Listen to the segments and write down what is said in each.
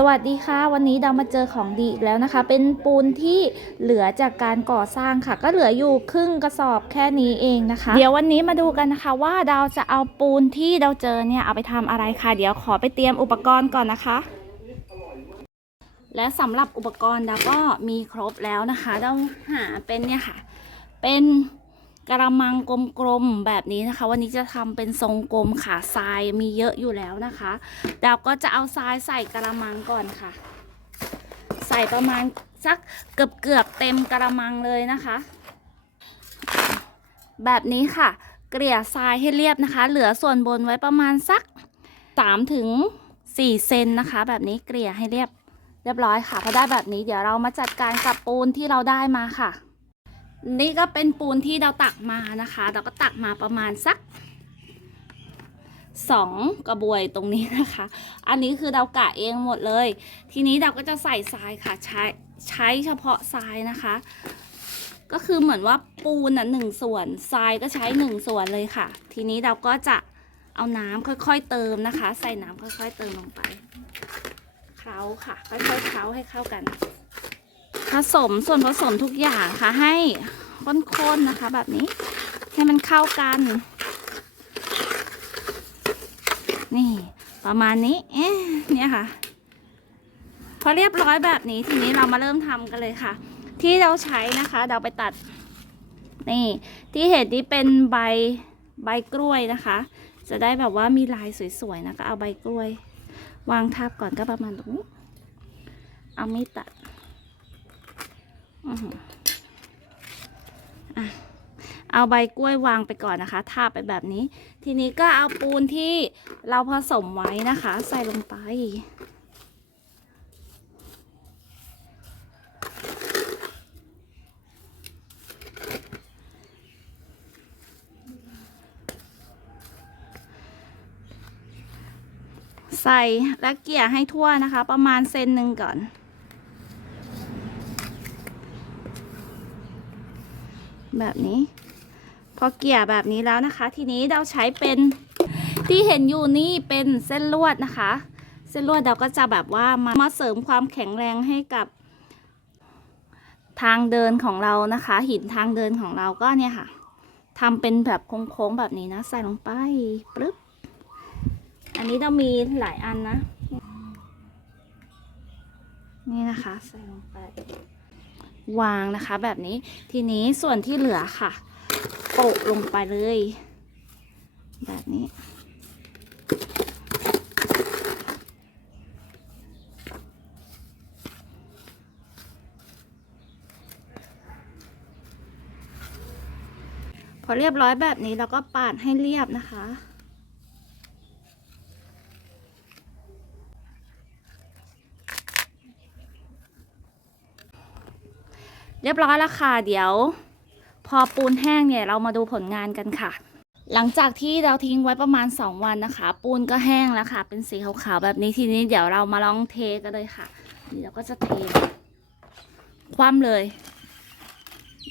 สวัสดีค่ะ วันนี้เรามาเจอของดีอีกแล้วนะคะ เป็นปูนที่เหลือจากการก่อสร้างค่ะ ก็เหลืออยู่ครึ่งกระสอบแค่นี้เองนะคะ เดี๋ยววันนี้มาดูกันนะคะ ว่าเราจะเอาปูนที่เราเจอเนี่ยเอาไปทำอะไรค่ะ เดี๋ยวขอไปเตรียมอุปกรณ์ก่อนนะคะ และสำหรับอุปกรณ์เราก็มีครบแล้วนะคะเราหาเป็นเนี่ยค่ะ เป็น กระมังกลมๆแบบนี้นะคะ วันนี้จะทำเป็นทรงกลมค่ะทรายมีเยอะอยู่แล้วนะคะเราก็จะเอาทรายใส่กระมังก่อนค่ะ ใส่ประมาณสักเกือบเกือบเต็มกระมังเลยนะคะ แบบนี้ค่ะ เกลี่ยทรายให้เรียบนะคะ เหลือส่วนบนไว้ประมาณสัก3ถึง4เซนนะคะ แบบนี้เกลี่ยให้เรียบเรียบร้อยค่ะพอได้แบบนี้เดี๋ยวเรามาจัดการกับปูนที่เราได้มาค่ะ นี่ก็เป็นปูนที่เราตักมานะคะ เราก็ตักมาประมาณสักสองกระบวยตรงนี้นะคะ อันนี้คือเรากะเองหมดเลย ทีนี้เราก็จะใส่ทรายค่ะ ใช้ใช้เฉพาะทรายนะคะ ก็คือเหมือนว่าปูนอะหนึ่งส่วนทรายก็ใช้หนึ่งส่วนเลยค่ะ ทีนี้เราก็จะเอาน้ำค่อยๆเติมนะคะ ใส่น้ำค่อยๆเติมลงไปเคล้าค่ะ ค่อยๆเคล้าให้เข้ากัน ผสมส่วนผสมทุกอย่างค่ะให้ข้นๆนะคะ แบบนี้ ให้มันเข้ากัน นี่ประมาณนี้เอ๊ะเนี่ยค่ะ พอเรียบร้อยแบบนี้ทีนี้เรามาเริ่มทำกันเลยค่ะ ที่เราใช้นะคะ เราไปตัด นี่ ที่เห็นนี้เป็นใบใบกล้วยนะคะ จะได้แบบว่ามีลายสวยๆนะคะ เอาใบกล้วยวางทับก่อนก็ประมาณตรงนี้ เอามีดตัด เอาใบกล้วยวางไปก่อนนะคะ ทาไปแบบนี้ ทีนี้ก็เอาปูนที่เราผสมไว้นะคะ ใส่ลงไป ใส่และเกลี่ยให้ทั่วนะคะ ประมาณเซนหนึ่งก่อน แบบนี้ พอเกี่ยแบบนี้แล้วนะคะ ทีนี้เราใช้เป็นที่เห็นอยู่นี่เป็นเส้นลวดนะคะ เส้นลวดเราก็จะแบบว่ามามาเสริมความแข็งแรงให้กับทางเดินของเรานะคะ หินทางเดินของเราก็เนี่ยค่ะทำเป็นแบบโค้งๆแบบนี้นะใส่ลงไปปึ๊บอันนี้เรามีหลายอันนะ นี่นะคะ ใส่ลงไป วางนะคะ แบบนี้ทีนี้ส่วนที่เหลือค่ะโปะลงไปเลย แบบนี้ พอเรียบร้อยแบบนี้เราก็ปาดให้เรียบนะคะ เรียบร้อยแล้วค่ะ เดี๋ยว พอปูนแห้งเนี่ยเรามาดูผลงานกันค่ะ หลังจากที่เราทิ้งไว้ประมาณ 2 วันนะคะ ปูนก็แห้งแล้วค่ะ เป็นสีขาวๆแบบนี้ทีนี้เดี๋ยวเรามาลองเทกันเลยค่ะ นี่เราก็จะเท คว่ำเลย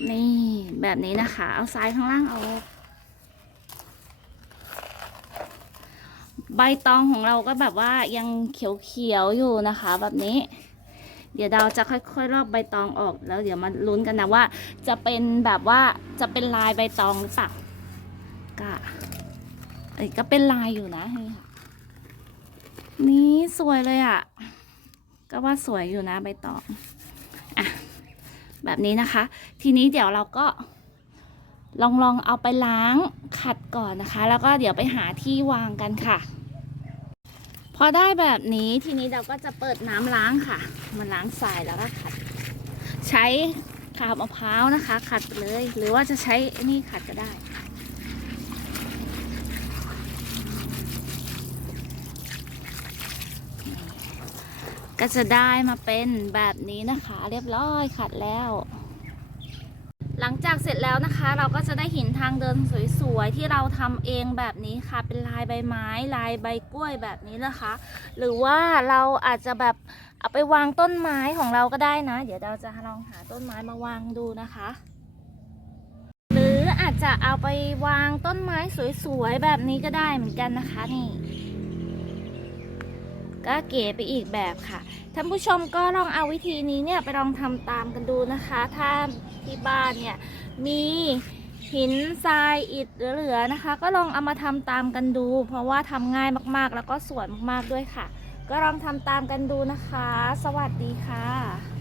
นี่แบบนี้นะคะ เอาทรายข้างล่างออกใบตองของเราก็แบบว่ายังเขียวๆอยู่นะคะ แบบนี้ เดี๋ยวเราจะค่อยๆลอกใบตองออกแล้วเดี๋ยวมาลุ้นกันนะว่า จะเป็นแบบว่าจะเป็นลายใบตองหรือเปล่าก็เอ้ยก็เป็นลายอยู่นะนี่ค่ะนี่สวยเลยอะ่ะ ก็ว่าสวยอยู่นะใบตองอะแบบนี้นะคะ ทีนี้เดี๋ยวเราก็ลองลองเอาไปล้างขัดก่อนนะคะ แล้วก็เดี๋ยวไปหาที่วางกันค่ะ พอได้แบบนี้ทีนี้เราก็จะเปิดน้ำล้างค่ะมาล้างทรายแล้วก็ขัด ใช้ขาวมะพร้าวนะคะ ขัดไปเลย หรือว่าจะใช้นี่ขัดก็ได้ก็จะได้มาเป็นแบบนี้นะคะ เรียบร้อยขัดแล้ว หลังจากเสร็จแล้วนะคะ เราก็จะได้หินทางเดินสวยๆที่เราทำเองแบบนี้ค่ะ เป็นลายใบไม้ ลายใบกล้วยแบบนี้นะคะ หรือว่าเราอาจจะแบบเอาไปวางต้นไม้ของเราก็ได้นะ เดี๋ยวเราจะลองหาต้นไม้มาวางดูนะคะ หรืออาจจะเอาไปวางต้นไม้สวยๆแบบนี้ก็ได้เหมือนกันนะคะนี่ ก็เก๋ไปอีกแบบค่ะท่านผู้ชมก็ลองเอาวิธีนี้เนี่ยไปลองทำตามกันดูนะคะ ถ้าที่บ้านเนี่ยมีหินทรายอิฐเหลือๆนะคะ ก็ลองเอามาทำตามกันดู เพราะว่าทำง่ายมากๆ แล้วก็สวยมากๆด้วยค่ะ ก็ลองทำตามกันดูนะคะ สวัสดีค่ะ